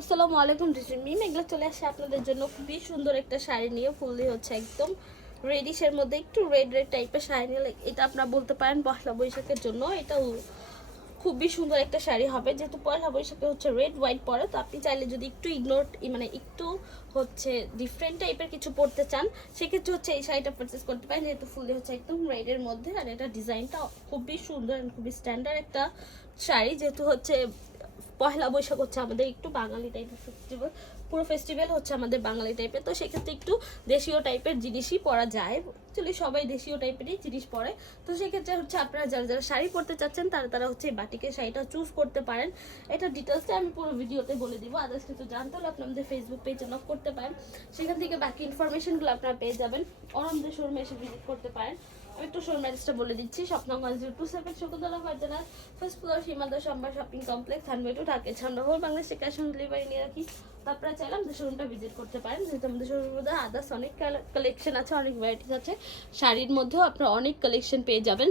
আসসালামু আলাইকুম মিম এগুলো চলে আসে আপনাদের জন্য খুবই সুন্দর একটা শাড়ি নিয়ে ফুললি হচ্ছে একদম রেডিশের মধ্যে একটু রেড রেড টাইপের শাড়ি নিয়ে এটা আপনারা বলতে পারেন পয়লা বৈশাখের জন্য। এটা খুবই সুন্দর একটা শাড়ি হবে, যেহেতু পয়লা বৈশাখে হচ্ছে রেড হোয়াইট পরে, তো আপনি চাইলে যদি একটু ইগনোর মানে একটু হচ্ছে ডিফারেন্ট টাইপের কিছু পরতে চান সেক্ষেত্রে হচ্ছে এই শাড়িটা পারচেস করতে পারেন, যেহেতু ফুললি হচ্ছে একদম রেডের মধ্যে। আর এটা ডিজাইনটা খুবই সুন্দর আর খুবই স্ট্যান্ডার্ড একটা শাড়ি, যেহেতু হচ্ছে পয়লা বৈশাখ হচ্ছে আমাদের একটু বাঙালি টাইপের ফেস্টিভ্যাল, পুরো ফেস্টিভ্যাল হচ্ছে আমাদের বাঙালি টাইপের, তো সেক্ষেত্রে একটু দেশীয় টাইপের জিনিসই পরা যায়। অ্যাকচুয়ালি সবাই দেশীয় টাইপেরই জিনিস পরে, তো সেক্ষেত্রে হচ্ছে আপনারা যারা যারা শাড়ি পরতে চাচ্ছেন তারা হচ্ছে এই বাটিকের শাড়িটা চুজ করতে পারেন। এটা ডিটেলসটা আমি পুরো ভিডিওতে বলে দিব, আদার্স কিছু জানতে হলে আপনি আমাদের ফেসবুক পেজে নক করতে পারেন, সেখান থেকে বাকি ইনফরমেশনগুলো আপনারা পেয়ে যাবেন। অনমদের শোরুমে এসে ভিজিট করতে পারেন। আমি একটু শোরুম অ্যাড্রেসটা বলে দিচ্ছি। স্বপ্নগঞ্জ 027 শকুন্তলা ফারজানা ফার্স্ট ফ্লোর সীমান্ত সম্ভার শপিং কমপ্লেক্স, হানওয়ে টু ঢাকা। আমরা হোল বাংলাদেশে ক্যাশ অন ডেলিভারি নিয়ে রাখি, তো আপনারা চাইলে আমাদের শোরুমটা ভিজিট করতে পারেন, যেহেতু আমাদের শোরুমের মধ্যে আদার্স অনেক কালেকশন আছে, অনেক ভ্যারাইটিস আছে। শাড়ির মধ্যেও আপনারা অনেক কালেকশন পেয়ে যাবেন।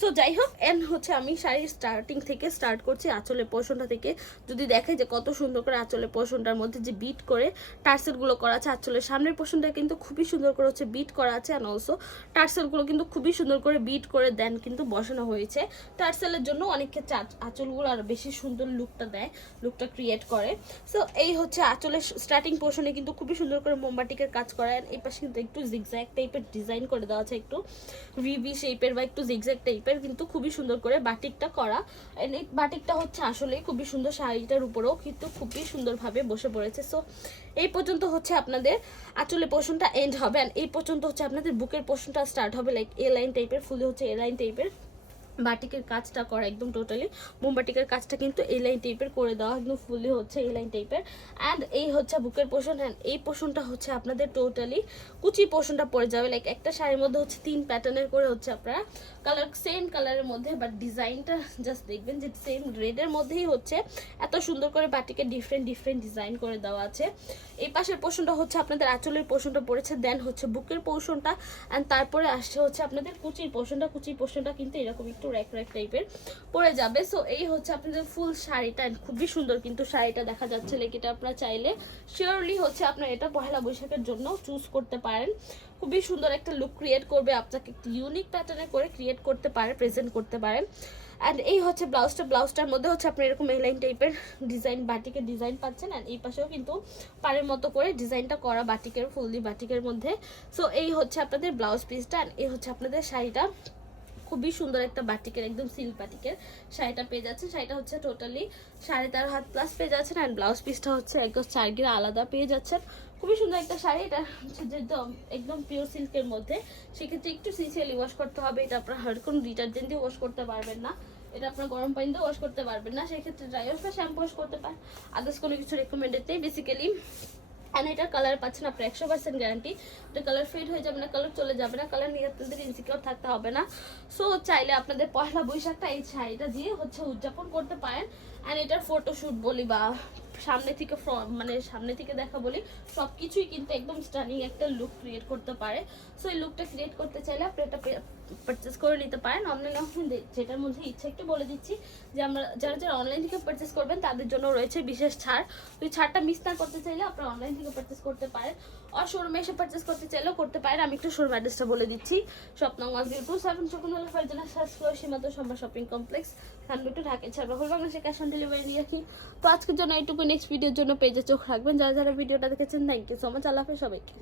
সো যাই হোক, এন্ড হচ্ছে আমি শাড়ির স্টার্টিং থেকে স্টার্ট করছি আঁচলের পোর্শনটা থেকে। যদি দেখে যে কত সুন্দর করে আঁচলের পোর্শনটার মধ্যে যে বিট করে টার্সেলগুলো করা আছে, আঁচলের সামনের পোর্শনটা কিন্তু খুবই সুন্দর করে হচ্ছে বিট করা আছে, অ্যান্ড অলসো টার্সেলগুলো কিন্তু খুবই সুন্দর করে বিট করে দেন কিন্তু বসানো হয়েছে। টার্সেলের জন্য অনেক ক্ষেত্রে আঁচলগুলো আরও বেশি সুন্দর লুকটা দেয়, লুকটা ক্রিয়েট করে। সো এই হচ্ছে আঁচলের স্টার্টিং পোর্শনে কিন্তু খুবই সুন্দর করে মোমবাটিকের কাজ করা, এই পাশে কিন্তু একটু জিগজ্যাগ টাইপের ডিজাইন করে দেওয়া আছে, একটু ভিভি শেপের বা একটু জিগজ্যাগ টাইপের, কিন্তু খুবই সুন্দর করে বাটিকটা করা। এই বাটিকটা হচ্ছে আসলে খুবই সুন্দর, শাড়িটার উপরেও কিন্তু খুবই সুন্দরভাবে বসে পড়েছে। সো এই পর্যন্ত হচ্ছে আপনাদের আঁচলের পোর্শনটা এন্ড হবে, অ্যান্ড এই পর্যন্ত হচ্ছে আপনাদের বুকের পোর্শনটা স্টার্ট হবে, লাইক এ লাইন টাইপের, ফুলে হচ্ছে এ লাইন টাইপের বাটিকের কাজটা করা, একদম টোটালি মোমবাটিকের কাজটা কিন্তু এই লাইন টাইপের করে দেওয়া, একদম ফুলি হচ্ছে এই লাইন টাইপের। অ্যান্ড এই হচ্ছে বুকের পোর্শন, অ্যান্ড এই পোর্শনটা হচ্ছে আপনাদের টোটালি কুচি পোর্শনটা পড়ে যাবে। লাইক একটা শাড়ির মধ্যে হচ্ছে 3 প্যাটার্নের করে হচ্ছে আপনারা কালার, সেম কালারের মধ্যে, বাট ডিজাইনটা জাস্ট দেখবেন যে সেম রেডের মধ্যেই হচ্ছে এত সুন্দর করে বাটিকে ডিফারেন্ট ডিফারেন্ট ডিজাইন করে দেওয়া আছে। এই পাশের পোর্শনটা হচ্ছে আপনাদের আঁচলের পোর্শনটা পড়েছে, দেন হচ্ছে বুকের পোর্শনটা, অ্যান্ড তারপরে আসছে হচ্ছে আপনাদের কুচির পোর্শনটা। কুচির পোর্শনটা কিন্তু এরকম একটু র্যাক র্যাক টাইপের পড়ে যাবে। সো এই হচ্ছে আপনাদের ফুল শাড়িটা, খুবই সুন্দর কিন্তু শাড়িটা দেখা যাচ্ছে। লাইক এটা আপনারা চাইলে শিওরলি হচ্ছে আপনারা এটা পয়লা বৈশাখের জন্য চুজ করতে পারেন। খুবই সুন্দর একটা লুক ক্রিয়েট করবে, আপনাকে একটু ইউনিক প্যাটার্নে করে ক্রিয়েট করতে পারে, প্রেজেন্ট করতে পারেন। অ্যান্ড এই হচ্ছে ব্লাউজটার মধ্যে হচ্ছে আপনি এরকম এই লাইন টাইপের ডিজাইন, বাটিকের ডিজাইন পাচ্ছেন। অ্যান্ড এই পাশেও কিন্তু পাড়ের মতো করে ডিজাইনটা করা বাটিকের, ফুললি বাটিকের মধ্যে। সো এই হচ্ছে আপনাদের ব্লাউজ পিসটা, অ্যান্ড এই হচ্ছে আপনাদের শাড়িটা। খুবই সুন্দর একটা বাটিকের, একদম সিল্ক বাটিকের শাড়িটা পেয়ে যাচ্ছে। শাড়িটা হচ্ছে টোটালি 13.5 হাত প্লাস পেয়ে যাচ্ছেন, অ্যান্ড ব্লাউজ পিসটা হচ্ছে একদম চারগিরা আলাদা পেয়ে যাচ্ছেন। খুবই সুন্দর একটা শাড়ি, এটা হচ্ছে যে একদম পিওর সিল্কের মধ্যে, সেক্ষেত্রে একটু সিনসিয়ারলি ওয়াশ করতে হবে। এটা আপনার হার্ড কোনো ডিটারজেন্ট দিয়ে ওয়াশ করতে পারবেন না, এটা আপনার গরম পানি দিয়ে ওয়াশ করতে পারবেন না, সেক্ষেত্রে ড্রাই ওয়াশ বা শ্যাম্পু ওয়াশ করতে পারেন। আদার্স কোনো কিছু রেকমেন্ডেড নেই বেসিক্যালি। অ্যান্ড এটার কালার পাচ্ছেন আপনার 100% গ্যারান্টি, এটা কালার ফেড হয়ে যাবে না, কালার চলে যাবে না, কালার নিয়ে আপনাদের ইনসিকিউর থাকতে হবে না। সো চাইলে আপনাদের পয়লা বৈশাখটা এই শাড়িটা দিয়ে হচ্ছে উদযাপন করতে পারেন। অ্যান্ড এটার ফটোশ্যুট বলি বা সামনে থেকে মানে সামনে থেকে দেখা বলি, সব কিছুই কিন্তু একদম স্টানিং একটা লুক ক্রিয়েট করতে পারে। সো এই লুকটা ক্রিয়েট করতে চাইলে আপনি এটা পারচেস করে নিতে পারেন। অনলাইন অফলাইন যেটার মধ্যে ইচ্ছা একটু বলে দিচ্ছি যে আমরা যারা যারা অনলাইন থেকে পারচেস করবেন তাদের জন্য রয়েছে বিশেষ ছাড়। তো এই ছাড়টা মিস না করতে চাইলে আপনারা অনলাইন থেকে পারচেস করতে পারেন, আর শোরুমে এসে পারচেস করতে চাইলেও করতে পারেন। আমি একটু শোরুম অ্যাড্রেসটা বলে দিচ্ছি। স্বপ্নগঞ্জ 027 শকুন্তলা ফারজানা ফার্স্ট ফ্লোর সীমান্ত সম্ভার শপিং কমপ্লেক্স, হানওয়ে টু ঢাকা। আমরা হোল বাংলাদেশে ক্যাশ অন ডেলিভারি নিয়ে রাখি। তো আজকের জন্য এইটুকু, নেক্সট ভিডিওর জন্য পেজে চোখ রাখবেন। যারা যারা ভিডিওটা দেখেছেন থ্যাংক ইউ সো মাচ। আল্লাহ হাফেজ সবাইকে।